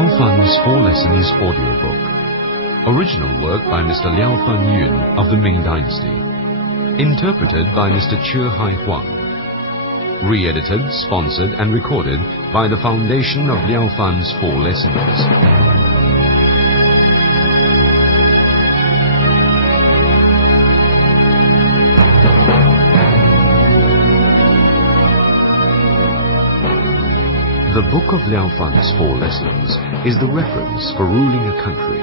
Liao-Fan's 4 Lessons audiobook. Original work by Mr. Liao-Fan Yun of the Ming Dynasty. Interpreted by Mr. Hai Huang. Re-edited, sponsored and recorded by the Foundation of Liao-Fan's 4 Lessons. The Book of Liao-Fan's 4 Lessons is the reference for ruling a country,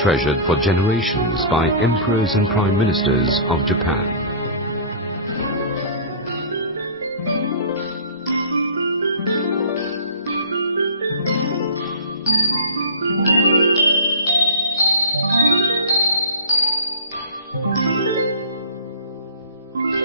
treasured for generations by emperors and prime ministers of Japan.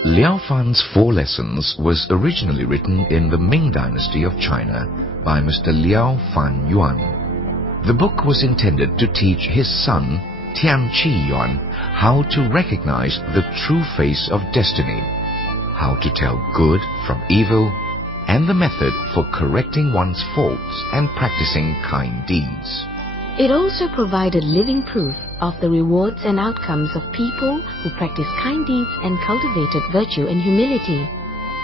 Liao-Fan's 4 Lessons was originally written in the Ming Dynasty of China by Mr. Liao-Fan Yuan. The book was intended to teach his son, Tian-Chi Yuan, how to recognize the true face of destiny, how to tell good from evil, and the method for correcting one's faults and practicing kind deeds. It also provided living proof of the rewards and outcomes of people who practiced kind deeds and cultivated virtue and humility.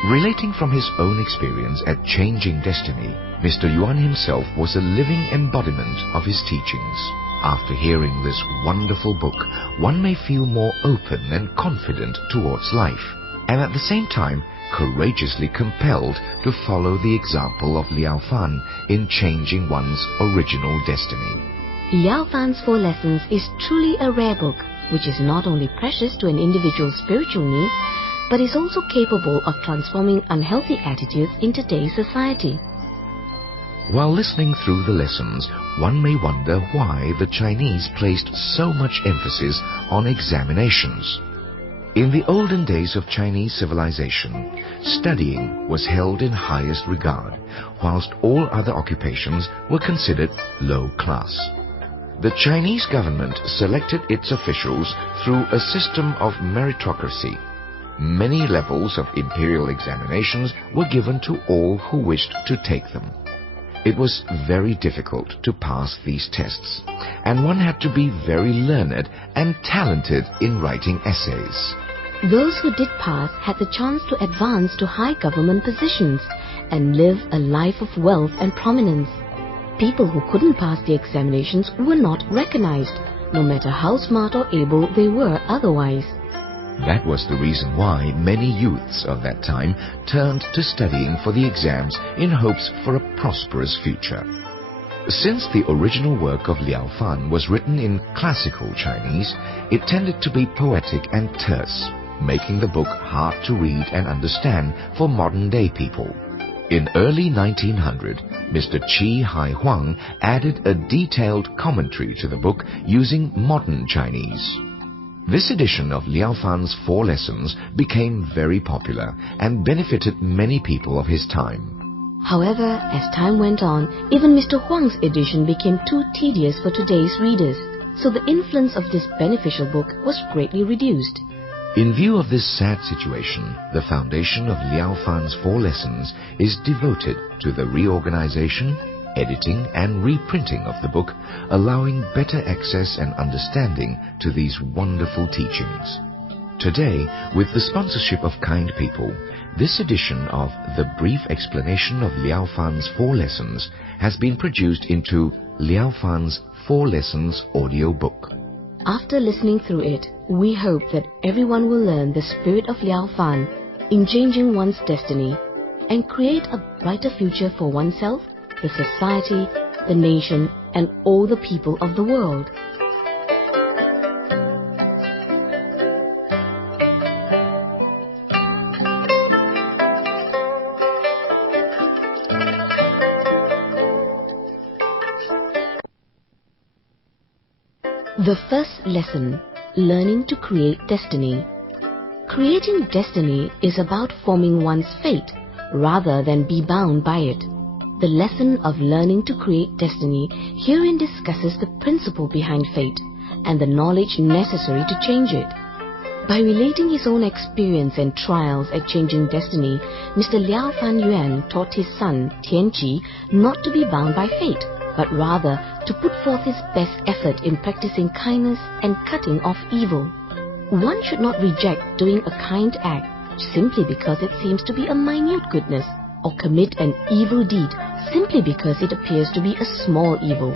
Relating from his own experience at changing destiny, Mr. Yuan himself was a living embodiment of his teachings. After hearing this wonderful book, one may feel more open and confident towards life, and at the same time courageously compelled to follow the example of Liao-Fan in changing one's original destiny. Liao-Fan's 4 Lessons is truly a rare book, which is not only precious to an individual's spiritual needs, but is also capable of transforming unhealthy attitudes in today's society. While listening through the lessons, one may wonder why the Chinese placed so much emphasis on examinations. In the olden days of Chinese civilization, studying was held in highest regard, whilst all other occupations were considered low class. The Chinese government selected its officials through a system of meritocracy. Many levels of imperial examinations were given to all who wished to take them. It was very difficult to pass these tests, and one had to be very learned and talented in writing essays. Those who did pass had the chance to advance to high government positions and live a life of wealth and prominence. People who couldn't pass the examinations were not recognized, no matter how smart or able they were otherwise. That was the reason why many youths of that time turned to studying for the exams in hopes for a prosperous future. Since the original work of Liao-Fan was written in classical Chinese, it tended to be poetic and terse, making the book hard to read and understand for modern-day people. In early 1900, Mr. Hai Huang added a detailed commentary to the book using modern Chinese. This edition of Liao-Fan's 4 Lessons became very popular and benefited many people of his time. However, as time went on, even Mr. Huang's edition became too tedious for today's readers, so the influence of this beneficial book was greatly reduced. In view of this sad situation, the foundation of Liao-Fan's 4 Lessons is devoted to the reorganization, editing and reprinting of the book, allowing better access and understanding to these wonderful teachings. Today, with the sponsorship of kind people, this edition of The Brief Explanation of Liao-Fan's 4 Lessons has been produced into Liao-Fan's 4 Lessons audio book. After listening through it, we hope that everyone will learn the spirit of Liao-Fan in changing one's destiny and create a brighter future for oneself, the society, the nation, and all the people of the world. The first lesson, learning to create destiny. Creating destiny is about forming one's fate rather than be bound by it. The lesson of learning to create destiny herein discusses the principle behind fate and the knowledge necessary to change it. By relating his own experience and trials at changing destiny, Mr. Liao-Fan Yuan taught his son, Tian-Chi, not to be bound by fate, but rather to put forth his best effort in practicing kindness and cutting off evil. One should not reject doing a kind act simply because it seems to be a minute goodness, or commit an evil deed simply because it appears to be a small evil.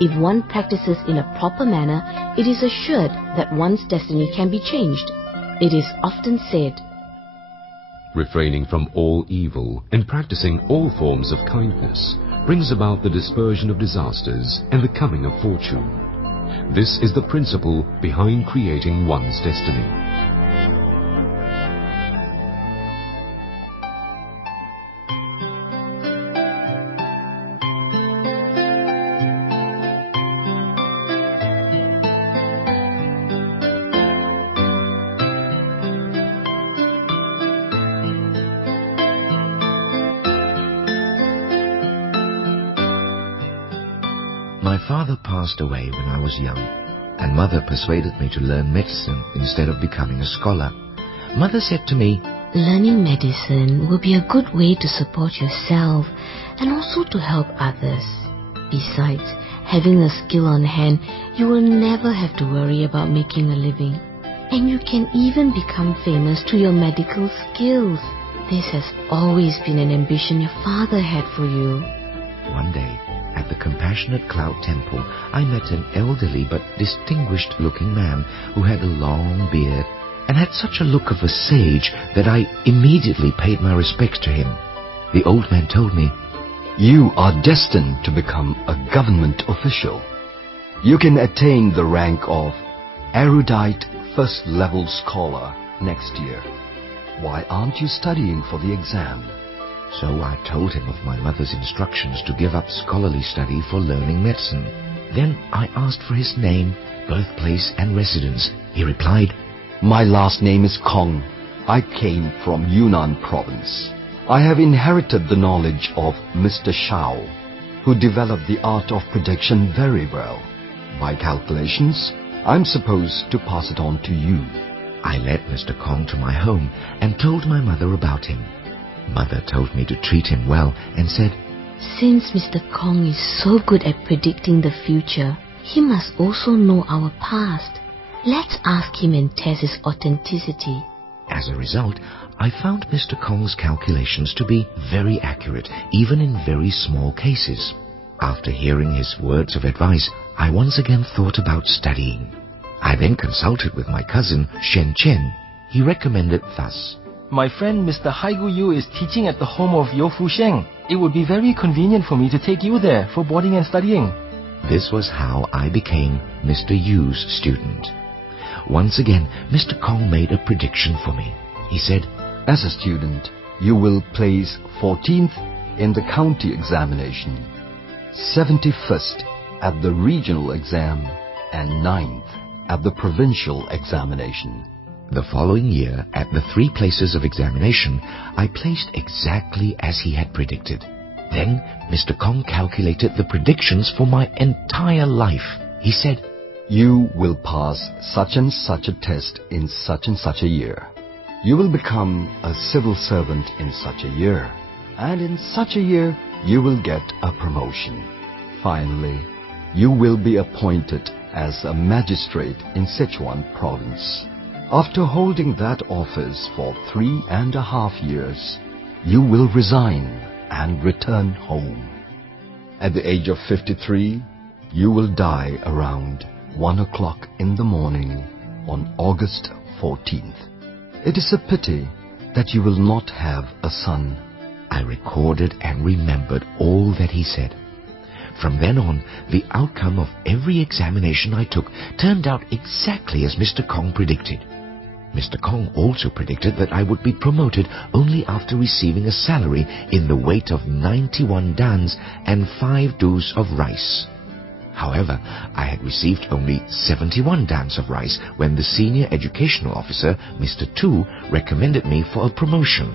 If one practices in a proper manner, it is assured that one's destiny can be changed. It is often said, refraining from all evil and practicing all forms of kindness brings about the dispersion of disasters and the coming of fortune. This is the principle behind creating one's destiny. My father passed away when I was young, and Mother persuaded me to learn medicine instead of becoming a scholar. Mother said to me, learning medicine will be a good way to support yourself and also to help others. Besides, having a skill on hand, you will never have to worry about making a living. And you can even become famous through your medical skills. This has always been an ambition your father had for you. One day, at the Compassionate Cloud Temple, I met an elderly but distinguished-looking man who had a long beard and had such a look of a sage that I immediately paid my respects to him. The old man told me, "You are destined to become a government official. You can attain the rank of erudite first-level scholar next year. Why aren't you studying for the exam?" So I told him of my mother's instructions to give up scholarly study for learning medicine. Then I asked for his name, birthplace and residence. He replied, "My last name is Kong. I came from Yunnan Province. I have inherited the knowledge of Mr. Shao, who developed the art of prediction very well. By calculations, I'm supposed to pass it on to you." I led Mr. Kong to my home and told my mother about him. Mother told me to treat him well and said, Since Mr. Kong is so good at predicting the future, he must also know our past. Let's ask him and test his authenticity. As a result, I found Mr. Kong's calculations to be very accurate, even in very small cases. After hearing his words of advice, I once again thought about studying. I then consulted with my cousin, Shen Chen. He recommended thus, "My friend Mr. Haigu Yu is teaching at the home of Yo Fu Sheng. It would be very convenient for me to take you there for boarding and studying." This was how I became Mr. Yu's student. Once again, Mr. Kong made a prediction for me. He said, "As a student, you will place 14th in the county examination, 71st at the regional exam, and 9th at the provincial examination." The following year, at the 3 places of examination, I placed exactly as he had predicted. Then Mr. Kong calculated the predictions for my entire life. He said, "You will pass such and such a test in such and such a year. You will become a civil servant in such a year. And in such a year, you will get a promotion. Finally, you will be appointed as a magistrate in Sichuan Province. After holding that office for 3.5 years, you will resign and return home. At the age of 53, you will die around 1 o'clock in the morning on August 14th. It is a pity that you will not have a son." I recorded and remembered all that he said. From then on, the outcome of every examination I took turned out exactly as Mr. Kong predicted. Mr. Kong also predicted that I would be promoted only after receiving a salary in the weight of 91 dans and 5 dus of rice. However, I had received only 71 dans of rice when the senior educational officer, Mr. Tu, recommended me for a promotion.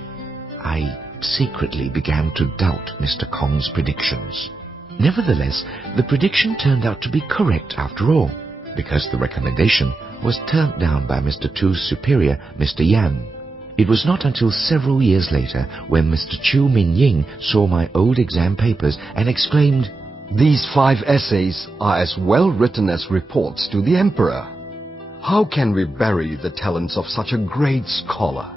I secretly began to doubt Mr. Kong's predictions. Nevertheless, the prediction turned out to be correct after all, because the recommendation was turned down by Mr. Tu's superior, Mr. Yan. It was not until several years later when Mr. Chu Min-ying saw my old exam papers and exclaimed, These 5 essays are as well written as reports to the emperor. How can we bury the talents of such a great scholar?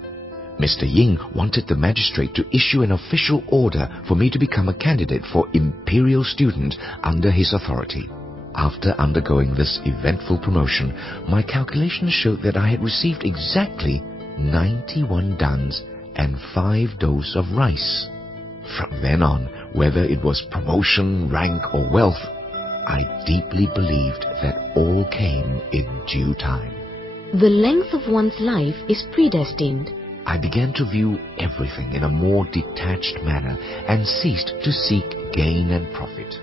Mr. Ying wanted the magistrate to issue an official order for me to become a candidate for imperial student under his authority. After undergoing this eventful promotion, my calculations showed that I had received exactly 91 duns and 5 doses of rice. From then on, whether it was promotion, rank, or wealth, I deeply believed that all came in due time. The length of one's life is predestined. I began to view everything in a more detached manner and ceased to seek gain and profit.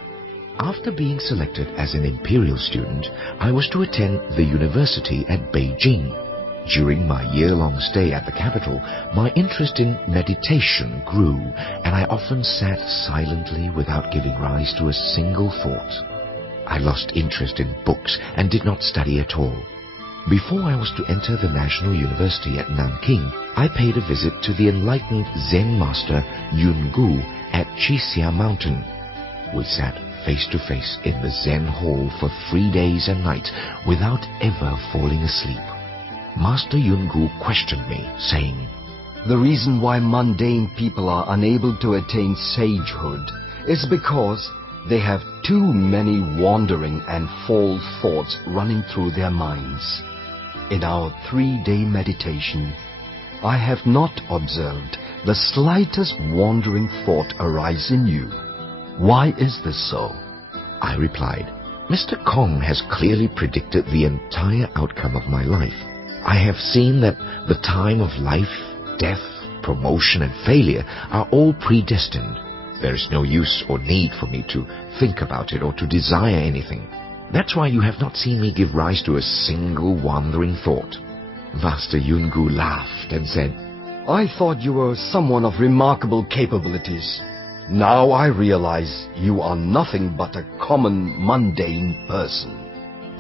After being selected as an imperial student, I was to attend the university at Beijing. During my year-long stay at the capital, my interest in meditation grew, and I often sat silently without giving rise to a single thought. I lost interest in books and did not study at all. Before I was to enter the National University at Nanking, I paid a visit to the enlightened Zen master Yun Gu at Qixia Mountain. We sat face to face in the Zen hall for 3 days and nights without ever falling asleep. Master Yun Gu questioned me, saying, The reason why mundane people are unable to attain sagehood is because they have too many wandering and false thoughts running through their minds. In our 3-day meditation, I have not observed the slightest wandering thought arise in you. Why is this so? I replied, Mr. Kong has clearly predicted the entire outcome of my life. I have seen that the time of life, death, promotion, and failure are all predestined. There is no use or need for me to think about it or to desire anything. That's why you have not seen me give rise to a single wandering thought. Master Yun Gu laughed and said, I thought you were someone of remarkable capabilities. Now I realize you are nothing but a common, mundane person.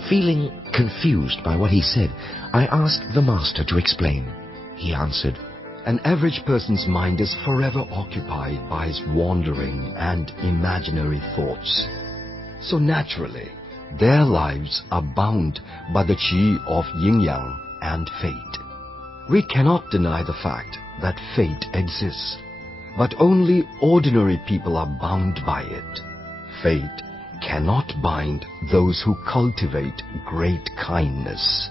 Feeling confused by what he said, I asked the master to explain. He answered, An average person's mind is forever occupied by his wandering and imaginary thoughts. So naturally, their lives are bound by the qi of yin-yang and fate. We cannot deny the fact that fate exists, but only ordinary people are bound by it. Fate cannot bind those who cultivate great kindness.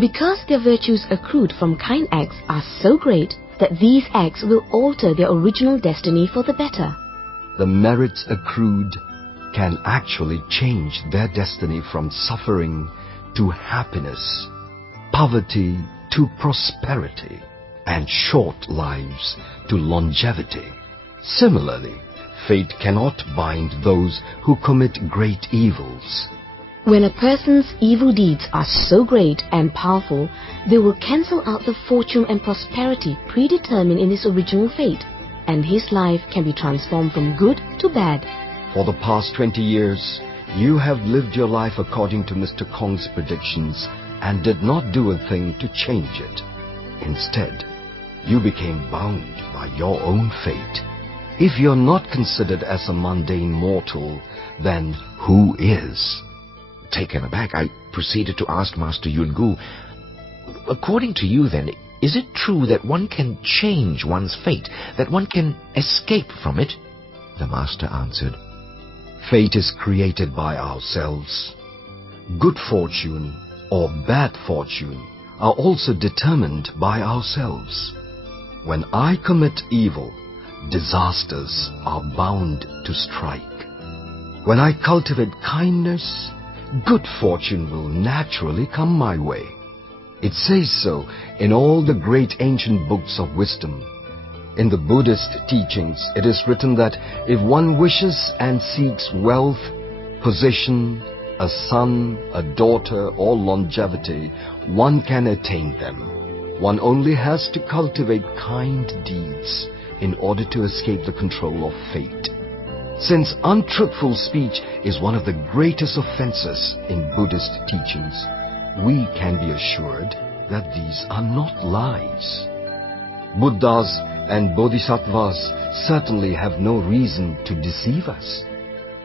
Because their virtues accrued from kind acts are so great that these acts will alter their original destiny for the better. The merits accrued can actually change their destiny from suffering to happiness, poverty to prosperity, and short lives to longevity. Similarly, fate cannot bind those who commit great evils. When a person's evil deeds are so great and powerful, they will cancel out the fortune and prosperity predetermined in his original fate, and his life can be transformed from good to bad. For the past 20 years, you have lived your life according to Mr. Kong's predictions and did not do a thing to change it. Instead, you became bound by your own fate. If you're not considered as a mundane mortal, then who is? Taken aback, I proceeded to ask Master Yun Gu, according to you then, is it true that one can change one's fate, that one can escape from it? The master answered, Fate is created by ourselves. Good fortune or bad fortune are also determined by ourselves. When I commit evil, disasters are bound to strike. When I cultivate kindness, good fortune will naturally come my way. It says so in all the great ancient books of wisdom. In the Buddhist teachings, it is written that if one wishes and seeks wealth, position, a son, a daughter, or longevity, one can attain them. One only has to cultivate kind deeds in order to escape the control of fate. Since untruthful speech is one of the greatest offenses in Buddhist teachings, we can be assured that these are not lies. Buddhas and Bodhisattvas certainly have no reason to deceive us.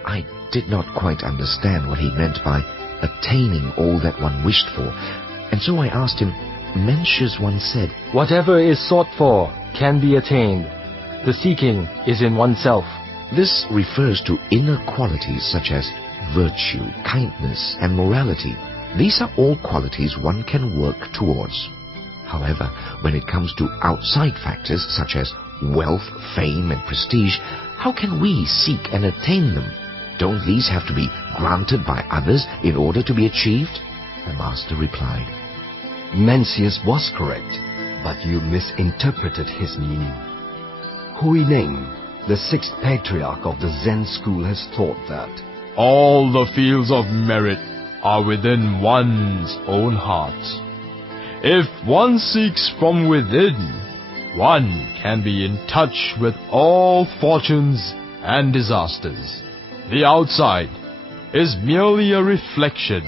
I did not quite understand what he meant by attaining all that one wished for, and so I asked him, Mencius once said, Whatever is sought for can be attained. The seeking is in oneself. This refers to inner qualities such as virtue, kindness, and morality. These are all qualities one can work towards. However, when it comes to outside factors such as wealth, fame, and prestige, how can we seek and attain them? Don't these have to be granted by others in order to be achieved? The master replied, Mencius was correct, but you misinterpreted his meaning. Hui Ning, the sixth patriarch of the Zen school, has taught that all the fields of merit are within one's own heart. If one seeks from within, one can be in touch with all fortunes and disasters. The outside is merely a reflection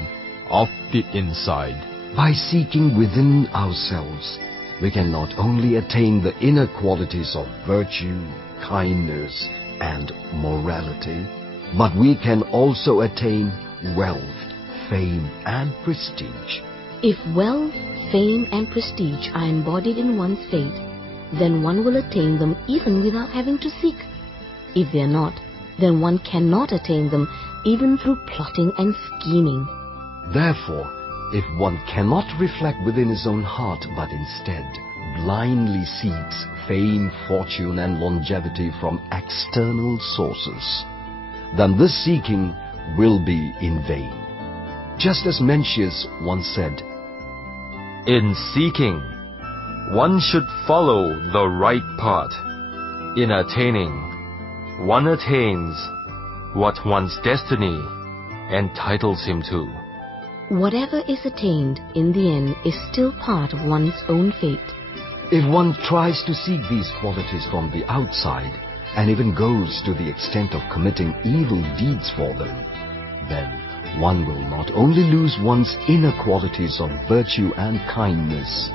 of the inside. by seeking within ourselves, we can not only attain the inner qualities of virtue, kindness, and morality, but we can also attain wealth, fame, and prestige. If wealth, fame, and prestige are embodied in one's fate, then one will attain them even without having to seek. If they are not, then one cannot attain them even through plotting and scheming. Therefore, if one cannot reflect within his own heart, but instead blindly seeks fame, fortune, and longevity from external sources, then this seeking will be in vain. Just as Mencius once said, In seeking, one should follow the right path. In attaining, one attains what one's destiny entitles him to. Whatever is attained in the end is still part of one's own fate. if one tries to seek these qualities from the outside, and even goes to the extent of committing evil deeds for them, then one will not only lose one's inner qualities of virtue and kindness,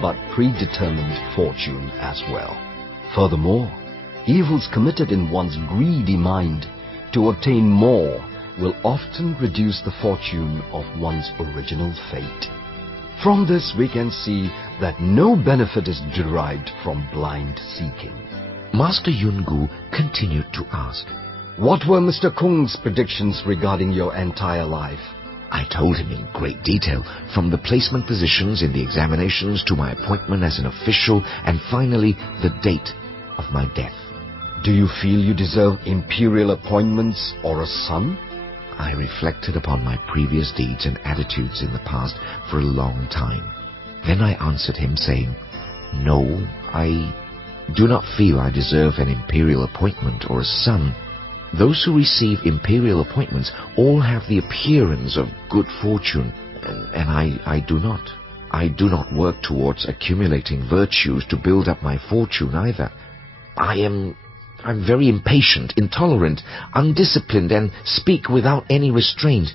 but predetermined fortune as well. Furthermore, evils committed in one's greedy mind to obtain more will often reduce the fortune of one's original fate. From this we can see that no benefit is derived from blind seeking. Master Yungu continued to ask, What were Mr. Kung's predictions regarding your entire life? I told him in great detail, from the placement positions in the examinations to my appointment as an official, and finally the date of my death. Do you feel you deserve imperial appointments or a son? I reflected upon my previous deeds and attitudes in the past for a long time. Then I answered him, saying, No, I do not feel I deserve an imperial appointment or a son. Those who receive imperial appointments all have the appearance of good fortune, and I do not. I do not work towards accumulating virtues to build up my fortune either. I'm very impatient, intolerant, undisciplined, and speak without any restraint.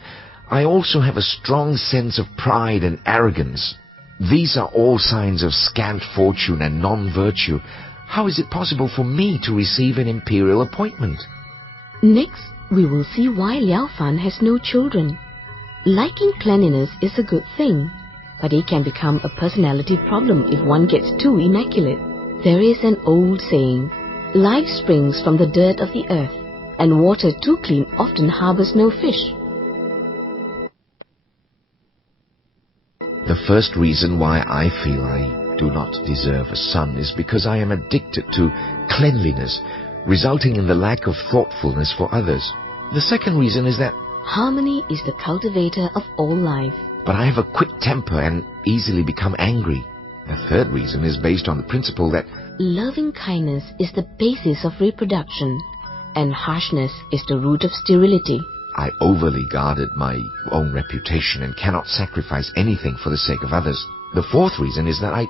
I also have a strong sense of pride and arrogance. These are all signs of scant fortune and non-virtue. How is it possible for me to receive an imperial appointment? Next, we will see why Liao-Fan has no children. Liking cleanliness is a good thing, but it can become a personality problem if one gets too immaculate. There is an old saying, life springs from the dirt of the earth, and water too clean often harbors no fish. The first reason why I feel I do not deserve a son is because I am addicted to cleanliness, resulting in the lack of thoughtfulness for others. The second reason is that Harmony is the cultivator of all life. but I have a quick temper and easily become angry. The third reason is based on the principle that Loving kindness is the basis of reproduction, and harshness is the root of sterility. I overly guarded my own reputation and cannot sacrifice anything for the sake of others. The fourth reason is that I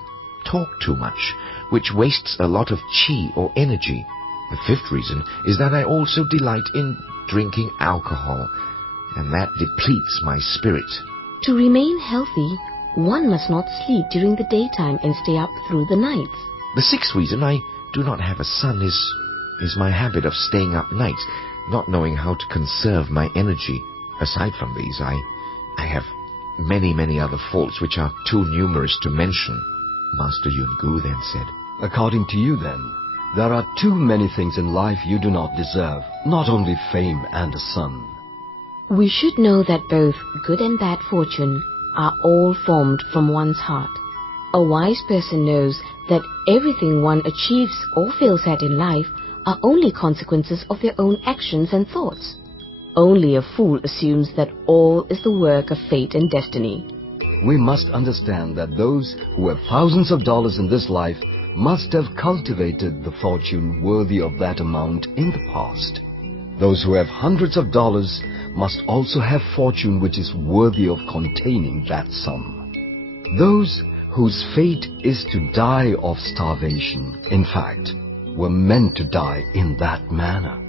talk too much, which wastes a lot of chi or energy. The fifth reason is that I also delight in drinking alcohol, and that depletes my spirit. To remain healthy, one must not sleep during the daytime and stay up through the nights. The sixth reason I do not have a son is my habit of staying up nights. not knowing how to conserve my energy. Aside from these, I have many other faults which are too numerous to mention. Master Yungu then said, According to you then, there are too many things in life you do not deserve, not only fame and a son. We should know that both good and bad fortune are all formed from one's heart. A wise person knows that everything one achieves or fails at in life are only consequences of their own actions and thoughts. Only a fool assumes that all is the work of fate and destiny. We must understand that those who have thousands of dollars in this life must have cultivated the fortune worthy of that amount in the past. Those who have hundreds of dollars must also have fortune which is worthy of containing that sum. Those whose fate is to die of starvation, in fact, were meant to die in that manner.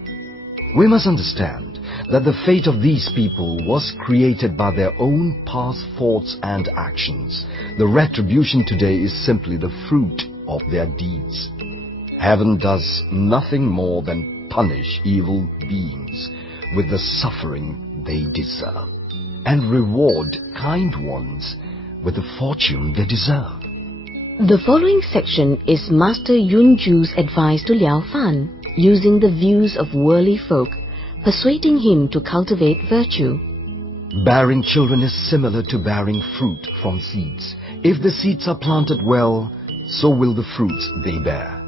We must understand that the fate of these people was created by their own past thoughts and actions. The retribution today is simply the fruit of their deeds. Heaven does nothing more than punish evil beings with the suffering they deserve, and reward kind ones with the fortune they deserve. The following section is Master Yunju's advice to Liao-Fan, using the views of worldly folk, persuading him to cultivate virtue. Bearing children is similar to bearing fruit from seeds. If the seeds are planted well, so will the fruits they bear.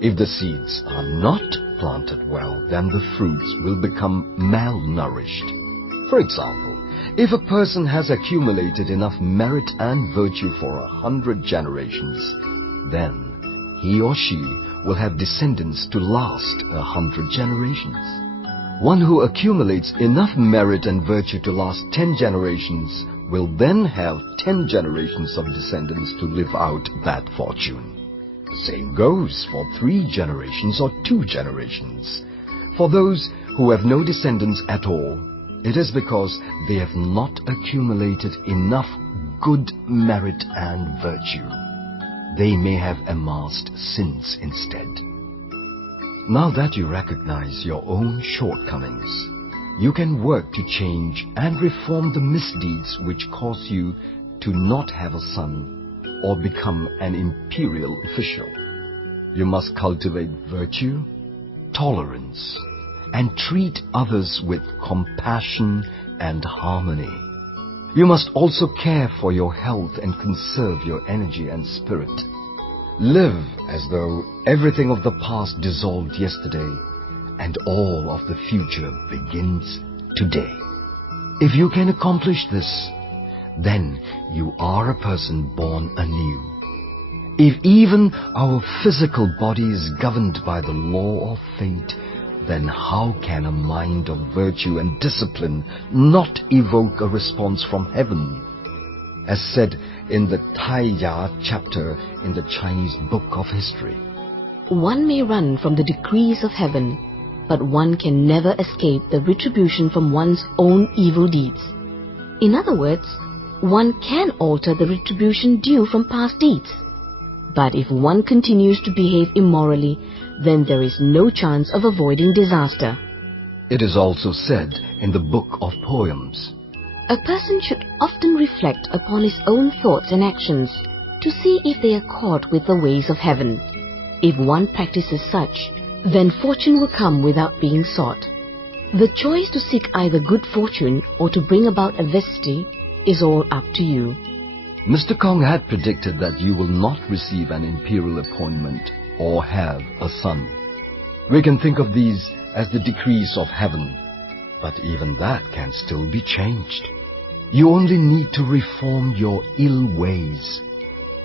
If the seeds are not planted well, then the fruits will become malnourished. For example, if a person has accumulated enough merit and virtue for 100 generations, then he or she will have descendants to last 100 generations. One who accumulates enough merit and virtue to last 10 generations will then have 10 generations of descendants to live out that fortune. The same goes for 3 generations or 2 generations. For those who have no descendants at all, it is because they have not accumulated enough good merit and virtue. They may have amassed sins instead. Now that you recognize your own shortcomings, you can work to change and reform the misdeeds which cause you to not have a son or become an imperial official. You must cultivate virtue, tolerance, and treat others with compassion and harmony. You must also care for your health and conserve your energy and spirit. Live as though everything of the past dissolved yesterday and all of the future begins today. If you can accomplish this, then you are a person born anew. If even our physical body is governed by the law of fate, then how can a mind of virtue and discipline not evoke a response from heaven? As said in the Tai-Ya chapter in the Chinese Book of History. One may run from the decrees of heaven, but one can never escape the retribution from one's own evil deeds. In other words, one can alter the retribution due from past deeds. But if one continues to behave immorally, then there is no chance of avoiding disaster. It is also said in the Book of Poems, A person should often reflect upon his own thoughts and actions to see if they accord with the ways of heaven. If one practices such, then fortune will come without being sought. The choice to seek either good fortune or to bring about adversity is all up to you. Mr. Kong had predicted that you will not receive an imperial appointment or have a son. We can think of these as the decrees of heaven, but even that can still be changed. You only need to reform your ill ways,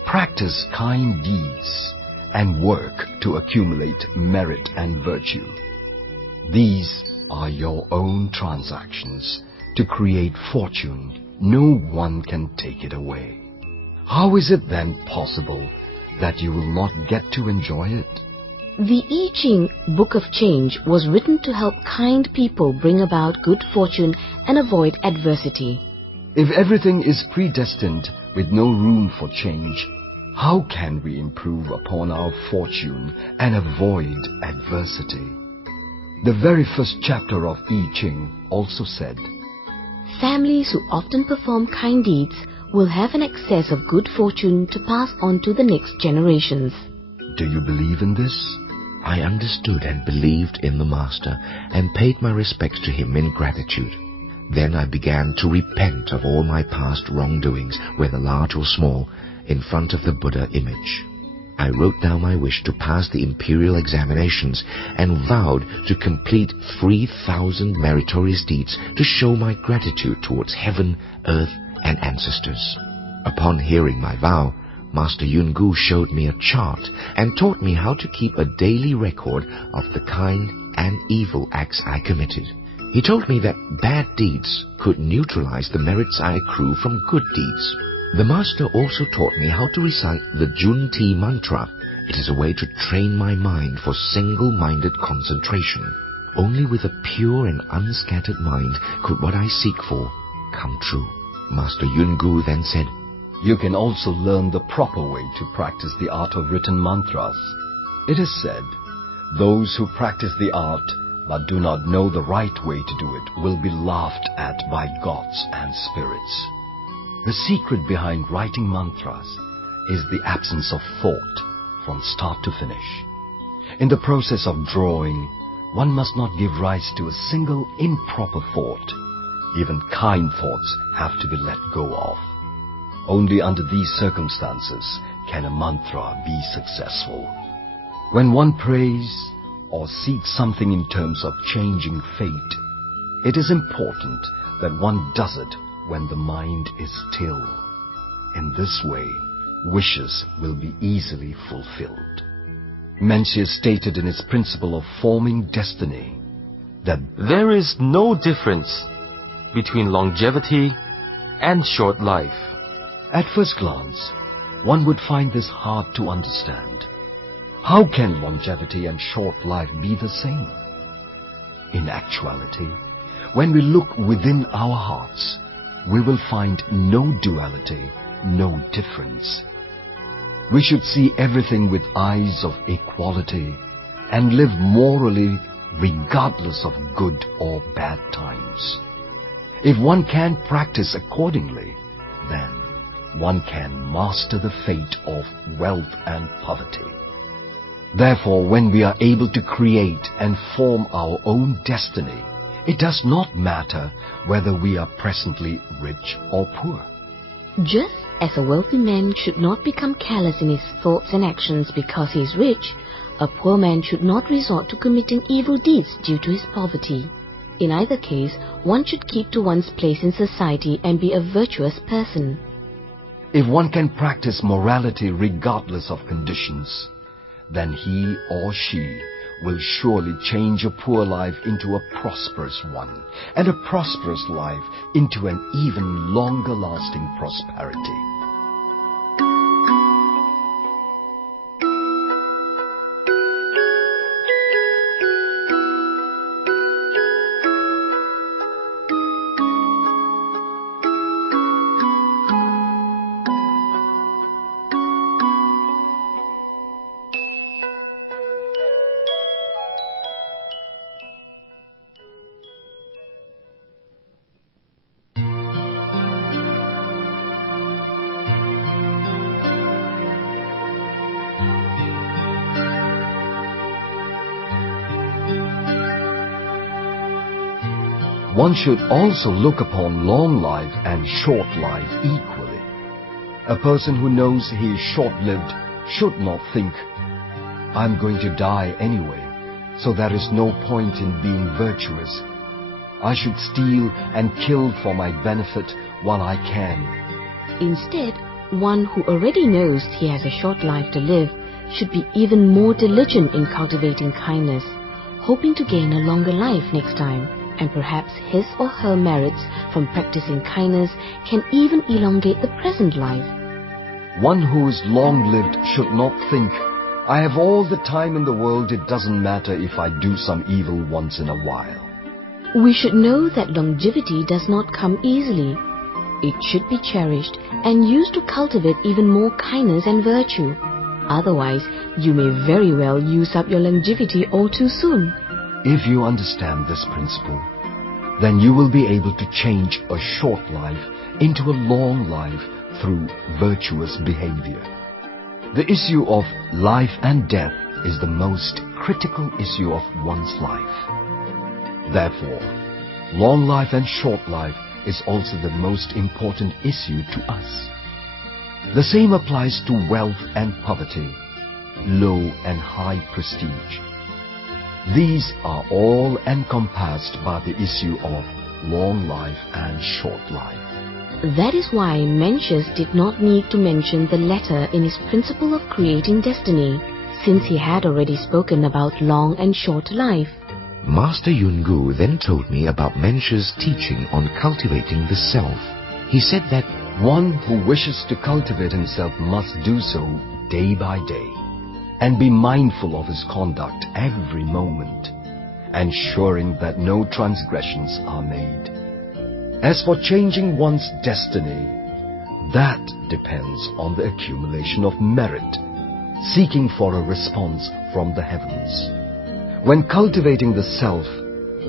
practice kind deeds, and work to accumulate merit and virtue. These are your own transactions to create fortune. No one can take it away. How is it then possible that you will not get to enjoy it? The I Ching Book of Change was written to help kind people bring about good fortune and avoid adversity. If everything is predestined with no room for change, how can we improve upon our fortune and avoid adversity? The very first chapter of I Ching also said, Families who often perform kind deeds will have an excess of good fortune to pass on to the next generations. Do you believe in this? I understood and believed in the Master and paid my respects to him in gratitude. Then I began to repent of all my past wrongdoings, whether large or small, in front of the Buddha image. I wrote down my wish to pass the imperial examinations and vowed to complete 3,000 meritorious deeds to show my gratitude towards heaven, earth, and ancestors. Upon hearing my vow, Master Yun Gu showed me a chart and taught me how to keep a daily record of the kind and evil acts I committed. He told me that bad deeds could neutralize the merits I accrue from good deeds. The Master also taught me how to recite the Jun Ti mantra. It is a way to train my mind for single-minded concentration. Only with a pure and unscattered mind could what I seek for come true. Master Yun Gu then said, You can also learn the proper way to practice the art of written mantras. It is said, those who practice the art but do not know the right way to do it will be laughed at by gods and spirits. The secret behind writing mantras is the absence of thought from start to finish. In the process of drawing, one must not give rise to a single improper thought. Even kind thoughts have to be let go of. Only under these circumstances can a mantra be successful. When one prays or seeks something in terms of changing fate, it is important that one does it when the mind is still. In this way, wishes will be easily fulfilled. Mencius stated in his principle of forming destiny that There is no difference between longevity and short life. at first glance, one would find this hard to understand. How can longevity and short life be the same? In actuality, when we look within our hearts, we will find no duality, no difference. We should see everything with eyes of equality and live morally regardless of good or bad times. If one can practice accordingly, then one can master the fate of wealth and poverty. Therefore, when we are able to create and form our own destiny, it does not matter whether we are presently rich or poor. Just as a wealthy man should not become careless in his thoughts and actions because he is rich, a poor man should not resort to committing evil deeds due to his poverty. In either case, one should keep to one's place in society and be a virtuous person. If one can practice morality regardless of conditions, then he or she will surely change a poor life into a prosperous one, and a prosperous life into an even longer-lasting prosperity. One should also look upon long life and short life equally. A person who knows he is short-lived should not think, I'm going to die anyway, so there is no point in being virtuous. I should steal and kill for my benefit while I can. Instead, one who already knows he has a short life to live should be even more diligent in cultivating kindness, hoping to gain a longer life next time, and perhaps his or her merits from practicing kindness can even elongate the present life. One who is long-lived should not think, I have all the time in the world, it doesn't matter if I do some evil once in a while. We should know that longevity does not come easily. It should be cherished and used to cultivate even more kindness and virtue. Otherwise, you may very well use up your longevity all too soon. If you understand this principle, then you will be able to change a short life into a long life through virtuous behavior. The issue of life and death is the most critical issue of one's life. Therefore, long life and short life is also the most important issue to us. The same applies to wealth and poverty, low and high prestige. These are all encompassed by the issue of long life and short life. That is why Mencius did not need to mention the letter in his principle of creating destiny, since he had already spoken about long and short life. Master Yun Gu then told me about Mencius' teaching on cultivating the self. He said that one who wishes to cultivate himself must do so day by day, and be mindful of his conduct every moment, ensuring that no transgressions are made. As for changing one's destiny, that depends on the accumulation of merit, seeking for a response from the heavens. When cultivating the self,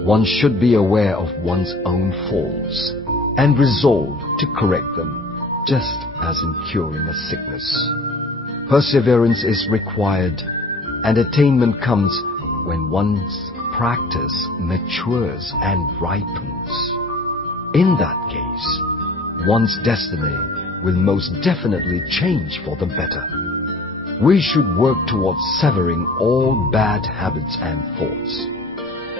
one should be aware of one's own faults and resolve to correct them, just as in curing a sickness. Perseverance is required, and attainment comes when one's practice matures and ripens. In that case, one's destiny will most definitely change for the better. We should work towards severing all bad habits and thoughts.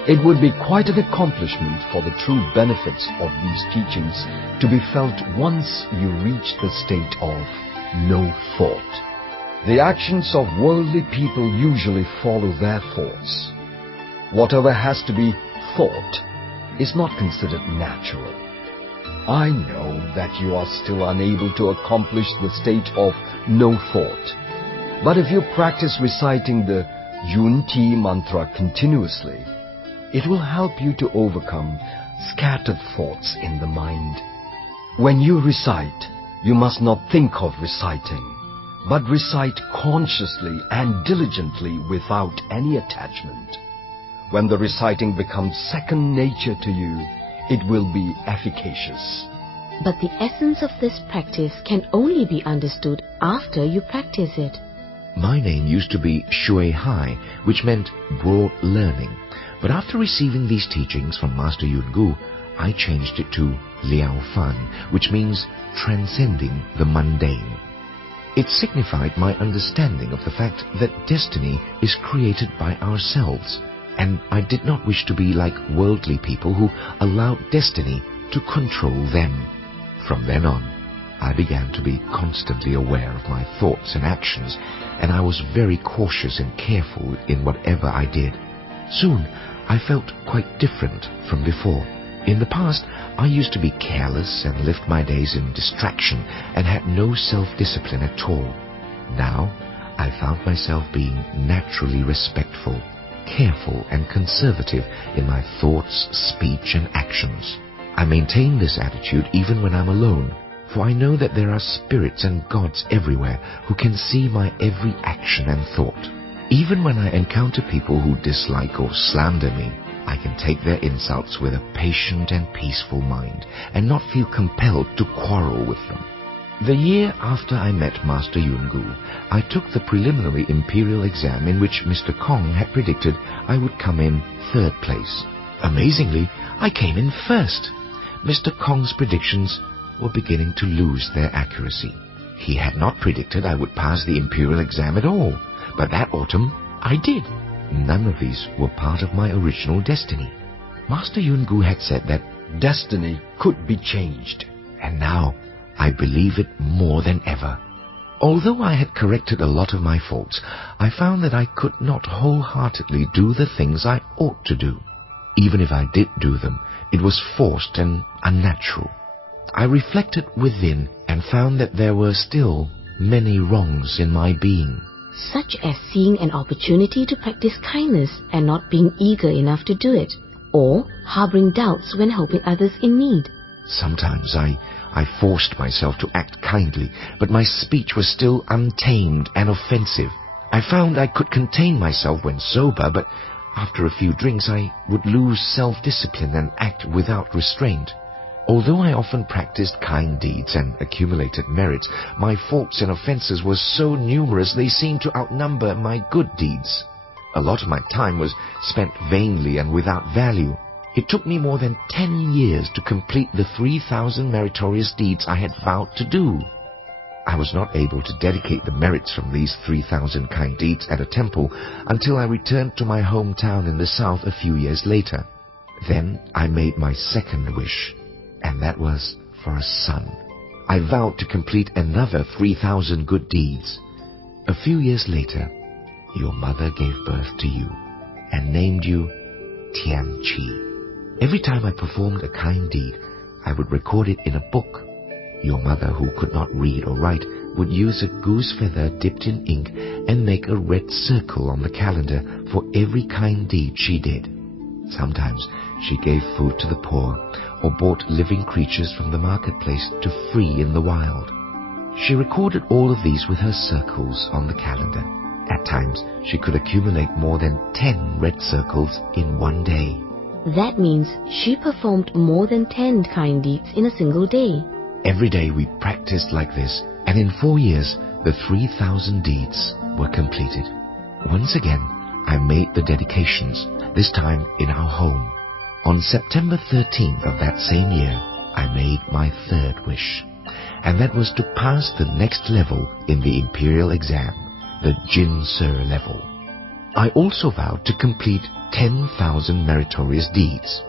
It would be quite an accomplishment for the true benefits of these teachings to be felt once you reach the state of no thought. The actions of worldly people usually follow their thoughts. Whatever has to be thought is not considered natural. I know that you are still unable to accomplish the state of no thought. But if you practice reciting the Yun Ti mantra continuously, it will help you to overcome scattered thoughts in the mind. When you recite, you must not think of reciting, but recite consciously and diligently without any attachment. When the reciting becomes second nature to you, it will be efficacious. But the essence of this practice can only be understood after you practice it. my name used to be Shui Hai, which meant broad learning. But after receiving these teachings from Master Yun Gu, I changed it to Liao-Fan, which means transcending the mundane. It signified my understanding of the fact that destiny is created by ourselves, and I did not wish to be like worldly people who allow destiny to control them. From then on, I began to be constantly aware of my thoughts and actions, and I was very cautious and careful in whatever I did. Soon, I felt quite different from before. In the past, I used to be careless and lived my days in distraction and had no self-discipline at all. Now, I found myself being naturally respectful, careful and conservative in my thoughts, speech and actions. I maintain this attitude even when I'm alone, for I know that there are spirits and gods everywhere who can see my every action and thought. Even when I encounter people who dislike or slander me, I can take their insults with a patient and peaceful mind and not feel compelled to quarrel with them. The year after I met Master Yun Gu, I took the preliminary imperial exam in which Mr. Kong had predicted I would come in third place. Amazingly, I came in first. Mr. Kong's predictions were beginning to lose their accuracy. He had not predicted I would pass the imperial exam at all, but that autumn I did. None of these were part of my original destiny. Master Yun Gu had said that destiny could be changed, and now I believe it more than ever. Although I had corrected a lot of my faults, I found that I could not wholeheartedly do the things I ought to do. Even if I did do them, it was forced and unnatural. I reflected within and found that there were still many wrongs in my being. Such as seeing an opportunity to practice kindness and not being eager enough to do it, or harboring doubts when helping others in need. Sometimes I forced myself to act kindly, but my speech was still untamed and offensive. I found I could contain myself when sober, but After a few drinks, I would lose self-discipline and act without restraint. Although I often practiced kind deeds and accumulated merits, my faults and offenses were so numerous they seemed to outnumber my good deeds. A lot of my time was spent vainly and without value. It took me more than 10 years to complete the 3,000 meritorious deeds I had vowed to do. I was not able to dedicate the merits from these 3,000 kind deeds at a temple until I returned to my hometown in the south a few years later. Then I made my second wish, and that was for a son. I vowed to complete another 3,000 good deeds. A few years later, your mother gave birth to you and named you Tian-Chi. Every time I performed a kind deed, I would record it in a book. Your mother, who could not read or write, would use a goose feather dipped in ink and make a red circle on the calendar for every kind deed she did. Sometimes she gave food to the poor or bought living creatures from the marketplace to free in the wild. She recorded all of these with her circles on the calendar. At times, she could accumulate more than 10 red circles in one day. That means she performed more than 10 kind deeds in a single day. Every day we practiced like this, and in 4 years, the 3,000 deeds were completed. Once again, I made the dedications, this time in our home. On September 13th of that same year, I made my third wish, and that was to pass the next level in the imperial exam, the Jiangsu level. I also vowed to complete 10,000 meritorious deeds.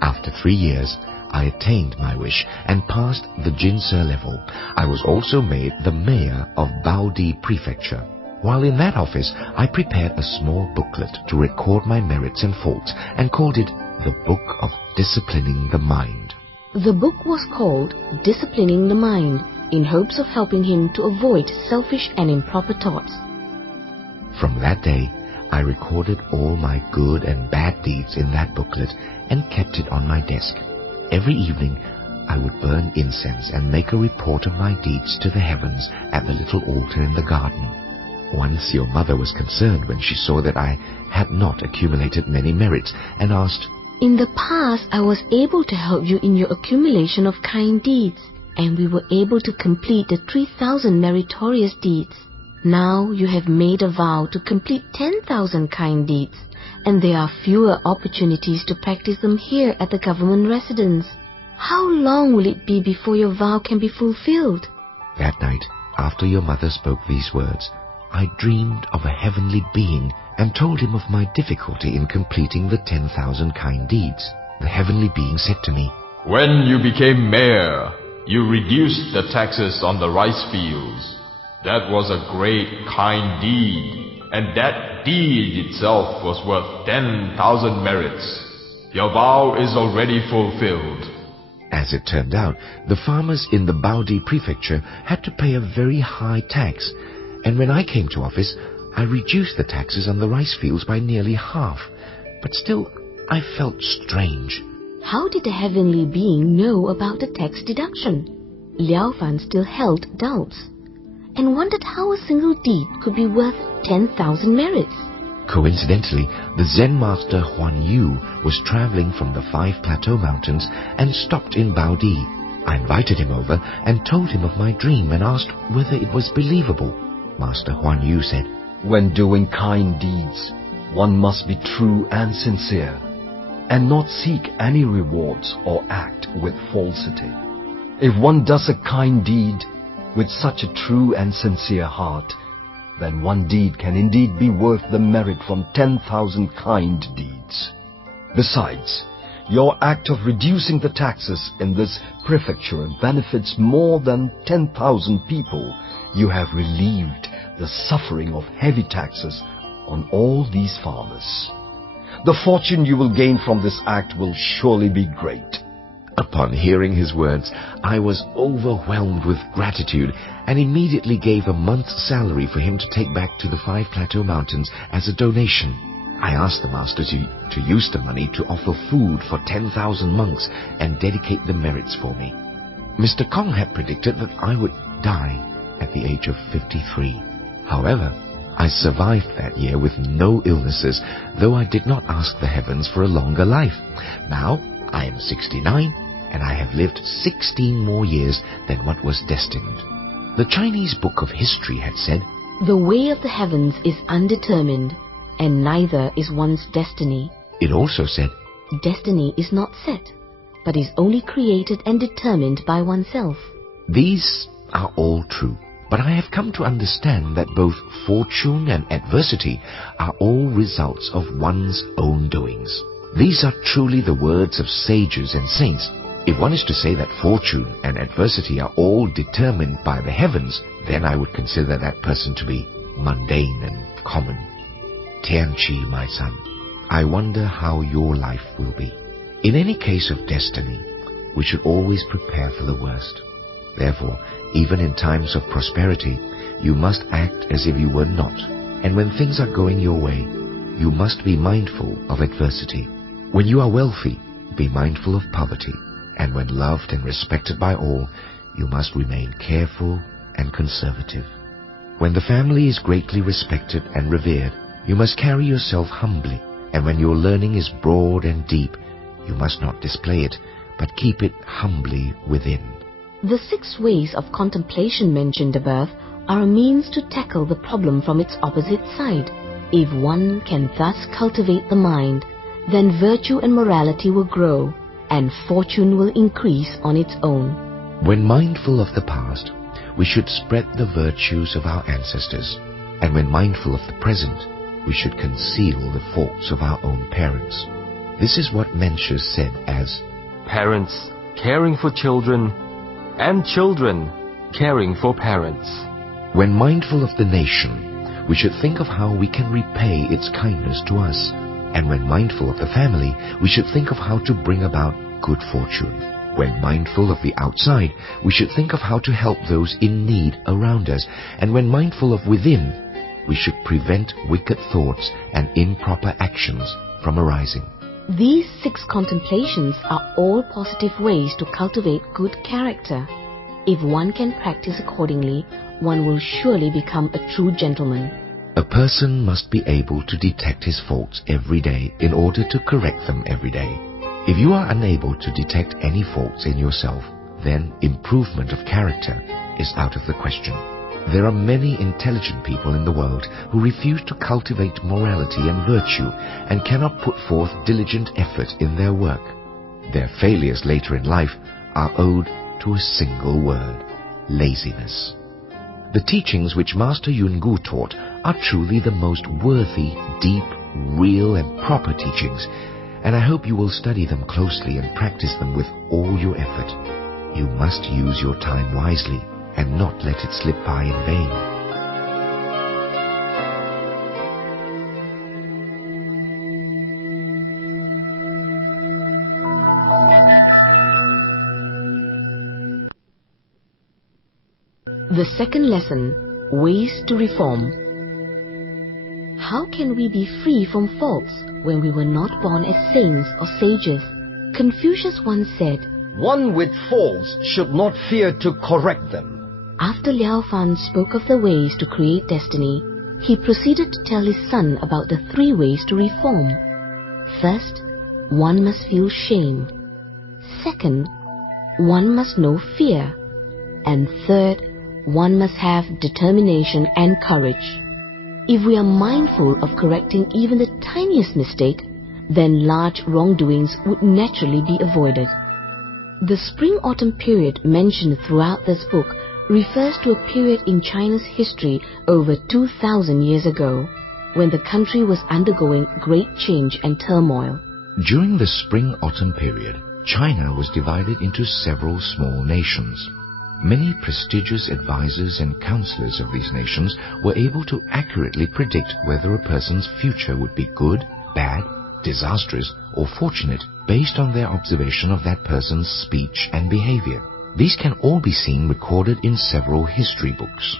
After 3 years, I attained my wish and passed the Jiangsu level. I was also made the mayor of Baodi Prefecture. While in that office, I prepared a small booklet to record my merits and faults and called it the Book of Disciplining the Mind. The book was called Disciplining the Mind, in hopes of helping him to avoid selfish and improper thoughts. From that day, I recorded all my good and bad deeds in that booklet and kept it on my desk. Every evening, I would burn incense and make a report of my deeds to the heavens at the little altar in the garden. Once your mother was concerned when she saw that I had not accumulated many merits and asked, In the past, I was able to help you in your accumulation of kind deeds, and we were able to complete the 3,000 meritorious deeds. Now you have made a vow to complete 10,000 kind deeds, and there are fewer opportunities to practice them here at the government residence. How long will it be before your vow can be fulfilled? That night, after your mother spoke these words, I dreamed of a heavenly being and told him of my difficulty in completing the 10,000 kind deeds. The heavenly being said to me, When you became mayor, you reduced the taxes on the rice fields. That was a great kind deed, and that deed itself was worth 10,000 merits. Your vow is already fulfilled. As it turned out, the farmers in the Baodi prefecture had to pay a very high tax, and when I came to office, I reduced the taxes on the rice fields by nearly half. But still, I felt strange. How did the heavenly being know about the tax deduction? Liao-Fan still held doubts, and wondered how a single deed could be worth 10,000 merits. Coincidentally, the Zen master Huan Yu was traveling from the 5 Plateau Mountains and stopped in Baodi. I invited him over and told him of my dream and asked whether it was believable. Master Huan Yu said, When doing kind deeds, one must be true and sincere, and not seek any rewards or act with falsity. If one does a kind deed with such a true and sincere heart, then one deed can indeed be worth the merit from 10,000 kind deeds. Besides, your act of reducing the taxes in this prefecture benefits more than 10,000 people. You have relieved the suffering of heavy taxes on all these farmers. The fortune you will gain from this act will surely be great. Upon hearing his words, I was overwhelmed with gratitude and immediately gave a month's salary for him to take back to the 5 Plateau Mountains as a donation. I asked the master to use the money to offer food for 10,000 monks and dedicate the merits for me. Mr. Kong had predicted that I would die at the age of 53. However, I survived that year with no illnesses, though I did not ask the heavens for a longer life. Now I am 69, and I have lived 16 more years than what was destined. The Chinese book of history had said, The way of the heavens is undetermined, and neither is one's destiny. It also said, Destiny is not set, but is only created and determined by oneself. These are all true, but I have come to understand that both fortune and adversity are all results of one's own doings. These are truly the words of sages and saints. If one is to say that fortune and adversity are all determined by the heavens, then I would consider that person to be mundane and common. Tian-Chi, my son, I wonder how your life will be. In any case of destiny, we should always prepare for the worst. Therefore, even in times of prosperity, you must act as if you were not. And when things are going your way, you must be mindful of adversity. When you are wealthy, be mindful of poverty. And when loved and respected by all, you must remain careful and conservative. When the family is greatly respected and revered, you must carry yourself humbly. And when your learning is broad and deep, you must not display it, but keep it humbly within. The 6 ways of contemplation mentioned above are a means to tackle the problem from its opposite side. If one can thus cultivate the mind, then virtue and morality will grow, and fortune will increase on its own. When mindful of the past, we should spread the virtues of our ancestors, and when mindful of the present, we should conceal the faults of our own parents. This is what Mencius said as, Parents caring for children, and children caring for parents. When mindful of the nation, we should think of how we can repay its kindness to us. And when mindful of the family, we should think of how to bring about good fortune. When mindful of the outside, we should think of how to help those in need around us. And when mindful of within, we should prevent wicked thoughts and improper actions from arising. These 6 contemplations are all positive ways to cultivate good character. If one can practice accordingly, one will surely become a true gentleman. A person must be able to detect his faults every day in order to correct them every day. If you are unable to detect any faults in yourself, then improvement of character is out of the question. There are many intelligent people in the world who refuse to cultivate morality and virtue and cannot put forth diligent effort in their work. Their failures later in life are owed to a single word: laziness. The teachings which Master Yun Gu taught are truly the most worthy, deep, real and proper teachings, and I hope you will study them closely and practice them with all your effort. You must use your time wisely and not let it slip by in vain. The second lesson, Ways to Reform. How can we be free from faults when we were not born as saints or sages? Confucius once said, One with faults should not fear to correct them. After Liao-Fan spoke of the ways to create destiny, he proceeded to tell his son about the 3 ways to reform. First, one must feel shame. Second, one must know fear. And third, one must have determination and courage. If we are mindful of correcting even the tiniest mistake, then large wrongdoings would naturally be avoided. The spring-autumn period mentioned throughout this book refers to a period in China's history over 2,000 years ago, when the country was undergoing great change and turmoil. During the spring-autumn period, China was divided into several small nations. Many prestigious advisors and counselors of these nations were able to accurately predict whether a person's future would be good, bad, disastrous, or fortunate based on their observation of that person's speech and behavior. These can all be seen recorded in several history books.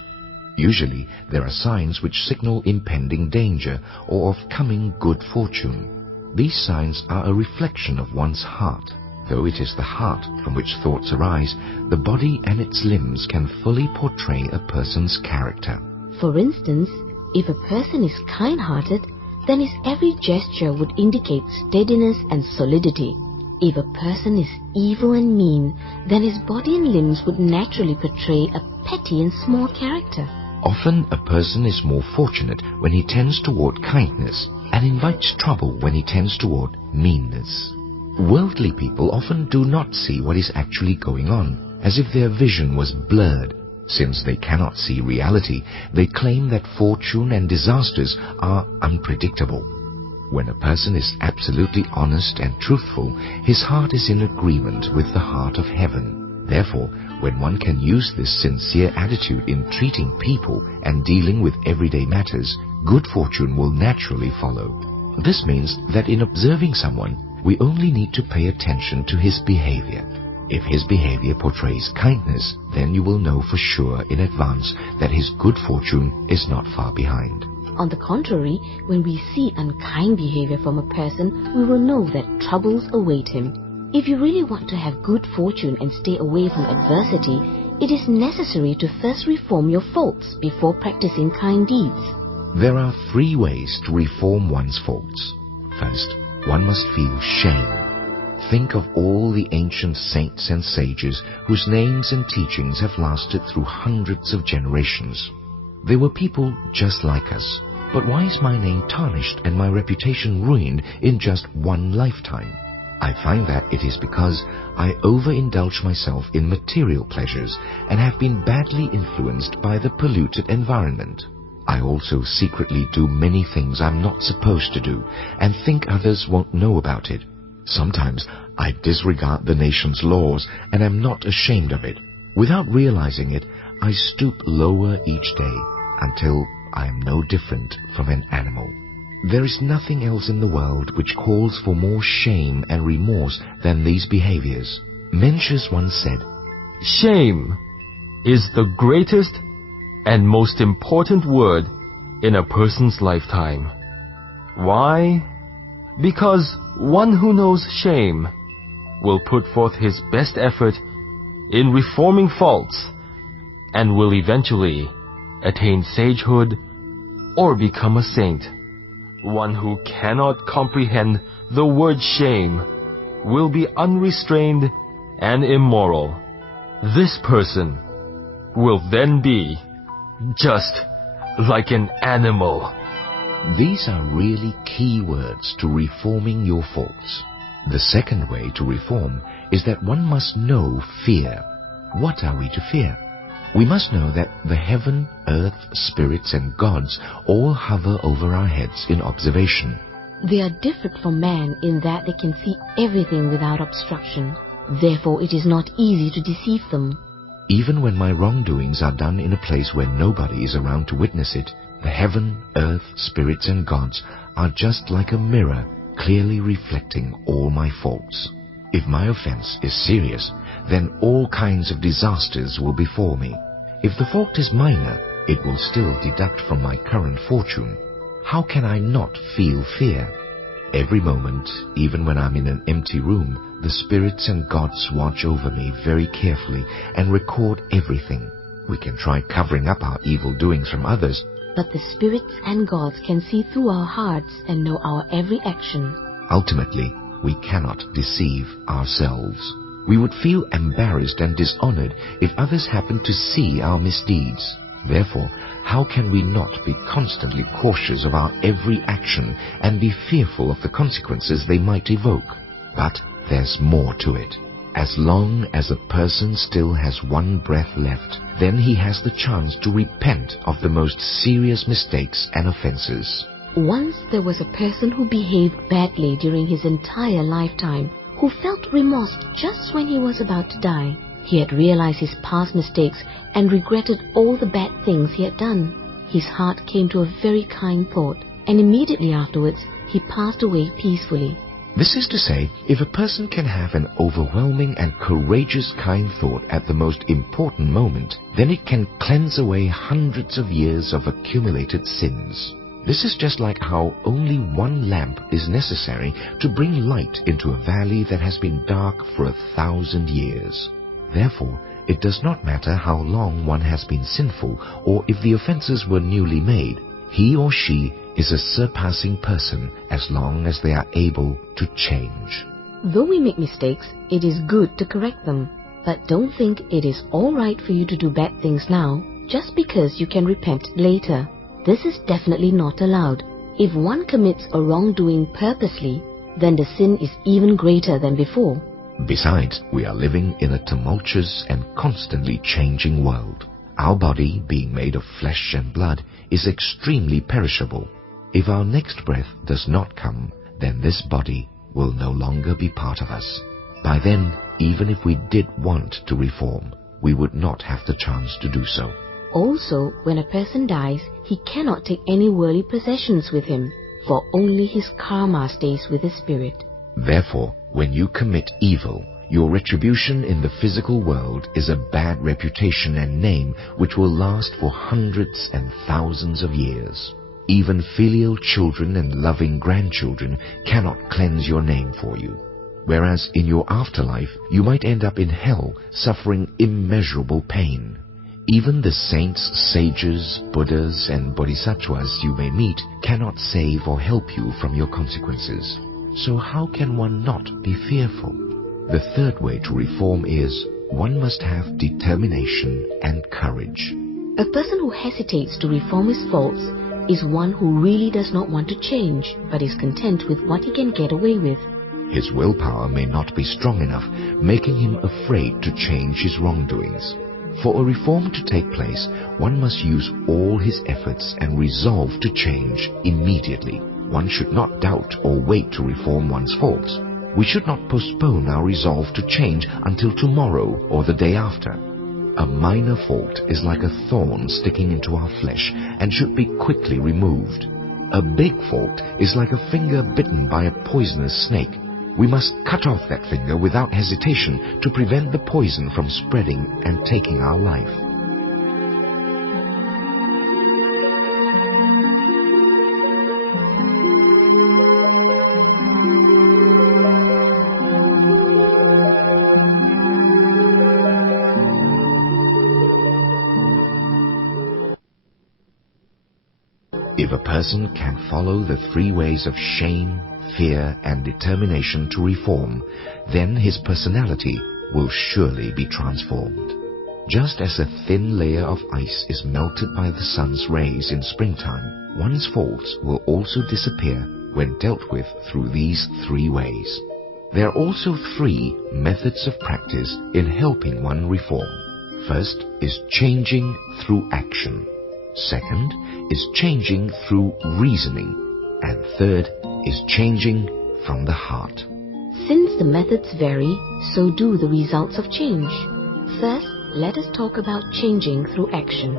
Usually, there are signs which signal impending danger or of coming good fortune. These signs are a reflection of one's heart. Though it is the heart from which thoughts arise, the body and its limbs can fully portray a person's character. For instance, If a person is kind-hearted, then his every gesture would indicate steadiness and solidity. If a person is evil and mean, then his body and limbs would naturally portray a petty and small character. Often a person is more fortunate when he tends toward kindness and invites trouble when he tends toward meanness. Worldly people often do not see what is actually going on, as if their vision was blurred. Since they cannot see reality, they claim that fortune and disasters are unpredictable. When a person is absolutely honest and truthful, his heart is in agreement with the heart of heaven. Therefore, when one can use this sincere attitude in treating people and dealing with everyday matters, good fortune will naturally follow. This means that in observing someone, we only need to pay attention to his behavior. If his behavior portrays kindness, then you will know for sure in advance that his good fortune is not far behind. On the contrary, when we see unkind behavior from a person, we will know that troubles await him. If you really want to have good fortune and stay away from adversity, it is necessary to first reform your faults before practicing kind deeds. There are 3 ways to reform one's faults. First, one must feel shame. Think of all the ancient saints and sages whose names and teachings have lasted through hundreds of generations. They were people just like us. But why is my name tarnished and my reputation ruined in just one lifetime? I find that it is because I overindulge myself in material pleasures and have been badly influenced by the polluted environment. I also secretly do many things I'm not supposed to do and think others won't know about it. Sometimes I disregard the nation's laws and am not ashamed of it. Without realizing it, I stoop lower each day until I am no different from an animal. There is nothing else in the world which calls for more shame and remorse than these behaviors. Mencius once said, Shame is the greatest and most important word in a person's lifetime. Why? Because one who knows shame will put forth his best effort in reforming faults and will eventually attain sagehood or become a saint. One who cannot comprehend the word shame will be unrestrained and immoral. This person will then be just like an animal. These are really key words to reforming your faults. The second way to reform is that one must know fear. What are we to fear? We must know that the heaven, earth, spirits and gods all hover over our heads in observation. They are different from man in that they can see everything without obstruction. Therefore, it is not easy to deceive them. Even when my wrongdoings are done in a place where nobody is around to witness it, the heaven, earth, spirits and gods are just like a mirror, clearly reflecting all my faults. If my offense is serious, then all kinds of disasters will befall me. If the fault is minor, it will still deduct from my current fortune. How can I not feel fear? Every moment, even when I'm in an empty room, the spirits and gods watch over me very carefully and record everything. We can try covering up our evil doings from others, but the spirits and gods can see through our hearts and know our every action. Ultimately, we cannot deceive ourselves. We would feel embarrassed and dishonored if others happened to see our misdeeds. Therefore, how can we not be constantly cautious of our every action and be fearful of the consequences they might evoke? But there's more to it. As long as a person still has one breath left, then he has the chance to repent of the most serious mistakes and offenses. Once there was a person who behaved badly during his entire lifetime, who felt remorse just when he was about to die. He had realized his past mistakes and regretted all the bad things he had done. His heart came to a very kind thought, and immediately afterwards he passed away peacefully. This is to say, if a person can have an overwhelming and courageous kind thought at the most important moment, then it can cleanse away hundreds of years of accumulated sins. This is just like how only one lamp is necessary to bring light into a valley that has been dark for 1,000 years. Therefore, it does not matter how long one has been sinful or if the offenses were newly made. he or she is a surpassing person as long as they are able to change. Though we make mistakes, it is good to correct them. But don't think it is all right for you to do bad things now, just because you can repent later. This is definitely not allowed. If one commits a wrongdoing purposely, then the sin is even greater than before. Besides, we are living in a tumultuous and constantly changing world. Our body, being made of flesh and blood, is extremely perishable. If our next breath does not come, then this body will no longer be part of us. By then, even if we did want to reform, we would not have the chance to do so. Also, when a person dies, he cannot take any worldly possessions with him, for only his karma stays with his spirit. Therefore, when you commit evil, your retribution in the physical world is a bad reputation and name which will last for hundreds and thousands of years. Even filial children and loving grandchildren cannot cleanse your name for you. Whereas in your afterlife, you might end up in hell suffering immeasurable pain. Even the saints, sages, Buddhas and Bodhisattvas you may meet cannot save or help you from your consequences. So how can one not be fearful? The third way to reform is, one must have determination and courage. A person who hesitates to reform his faults is one who really does not want to change, but is content with what he can get away with. His willpower may not be strong enough, making him afraid to change his wrongdoings. For a reform to take place, one must use all his efforts and resolve to change immediately. One should not doubt or wait to reform one's faults. We should not postpone our resolve to change until tomorrow or the day after. A minor fault is like a thorn sticking into our flesh and should be quickly removed. A big fault is like a finger bitten by a poisonous snake. We must cut off that finger without hesitation to prevent the poison from spreading and taking our life. If a person can follow the three ways of shame, fear and determination to reform, then his personality will surely be transformed. Just as a thin layer of ice is melted by the sun's rays in springtime, one's faults will also disappear when dealt with through these three ways. There are also three methods of practice in helping one reform. First is changing through action. Second is changing through reasoning. And third is changing from the heart. Since the methods vary, so do the results of change. First, let us talk about changing through action.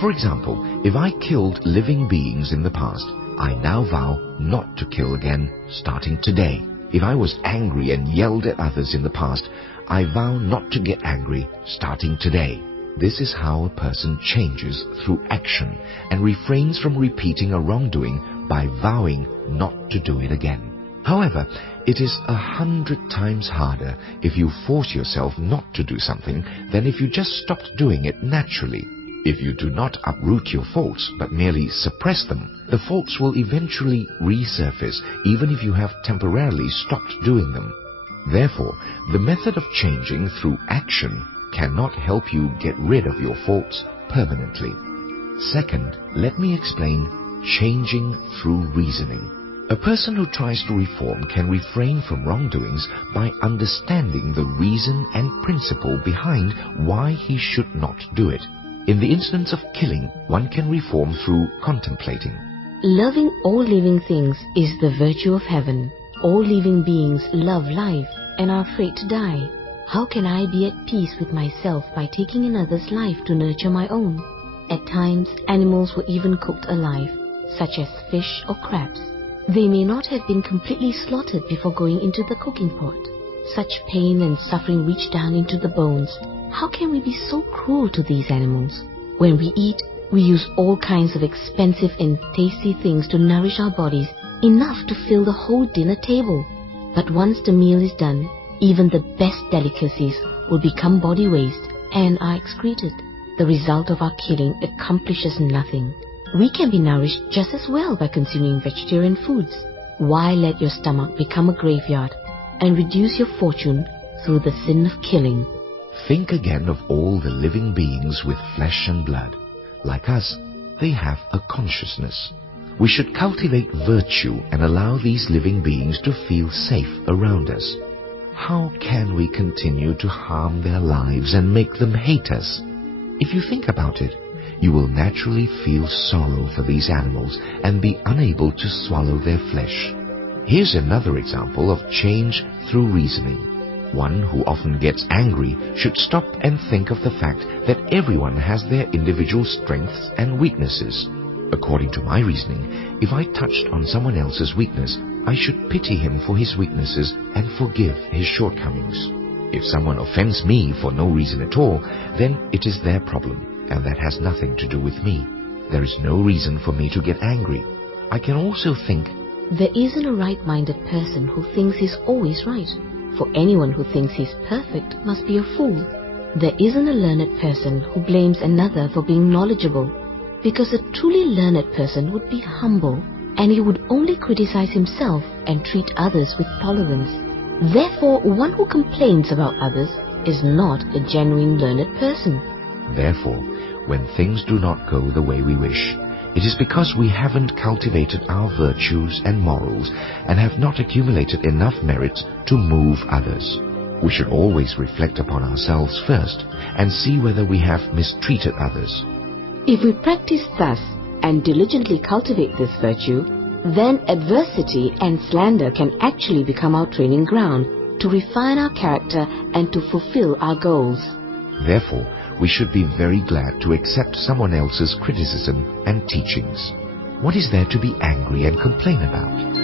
For example, if I killed living beings in the past, I now vow not to kill again starting today. If I was angry and yelled at others in the past, I vow not to get angry starting today. This is how a person changes through action and refrains from repeating a wrongdoing by vowing not to do it again. However, it is 100 times harder if you force yourself not to do something than if you just stopped doing it naturally. If you do not uproot your faults but merely suppress them, the faults will eventually resurface even if you have temporarily stopped doing them. Therefore, the method of changing through action cannot help you get rid of your faults permanently. Second, let me explain changing through reasoning. A person who tries to reform can refrain from wrongdoings by understanding the reason and principle behind why he should not do it. In the instance of killing, one can reform through contemplating. Loving all living things is the virtue of heaven. All living beings love life and are afraid to die. How can I be at peace with myself by taking another's life to nurture my own? At times, animals were even cooked alive, such as fish or crabs. They may not have been completely slaughtered before going into the cooking pot. Such pain and suffering reach down into the bones. How can we be so cruel to these animals? When we eat, we use all kinds of expensive and tasty things to nourish our bodies, enough to fill the whole dinner table. But once the meal is done, even the best delicacies will become body waste and are excreted. The result of our killing accomplishes nothing. We can be nourished just as well by consuming vegetarian foods. Why let your stomach become a graveyard and reduce your fortune through the sin of killing? Think again of all the living beings with flesh and blood. Like us, they have a consciousness. We should cultivate virtue and allow these living beings to feel safe around us. How can we continue to harm their lives and make them hate us? If you think about it, you will naturally feel sorrow for these animals and be unable to swallow their flesh. Here's another example of change through reasoning. One who often gets angry should stop and think of the fact that everyone has their individual strengths and weaknesses. According to my reasoning, if I touched on someone else's weakness, I should pity him for his weaknesses and forgive his shortcomings. If someone offends me for no reason at all, then it is their problem, and that has nothing to do with me. There is no reason for me to get angry. I can also think, there isn't a right-minded person who thinks he's always right. For anyone who thinks he's perfect must be a fool. There isn't a learned person who blames another for being knowledgeable, because a truly learned person would be humble, and he would only criticize himself and treat others with tolerance. Therefore, one who complains about others is not a genuine learned person. Therefore, when things do not go the way we wish, it is because we haven't cultivated our virtues and morals and have not accumulated enough merits to move others. We should always reflect upon ourselves first and see whether we have mistreated others. If we practice thus and diligently cultivate this virtue, then adversity and slander can actually become our training ground to refine our character and to fulfill our goals. Therefore, we should be very glad to accept someone else's criticism and teachings. What is there to be angry and complain about?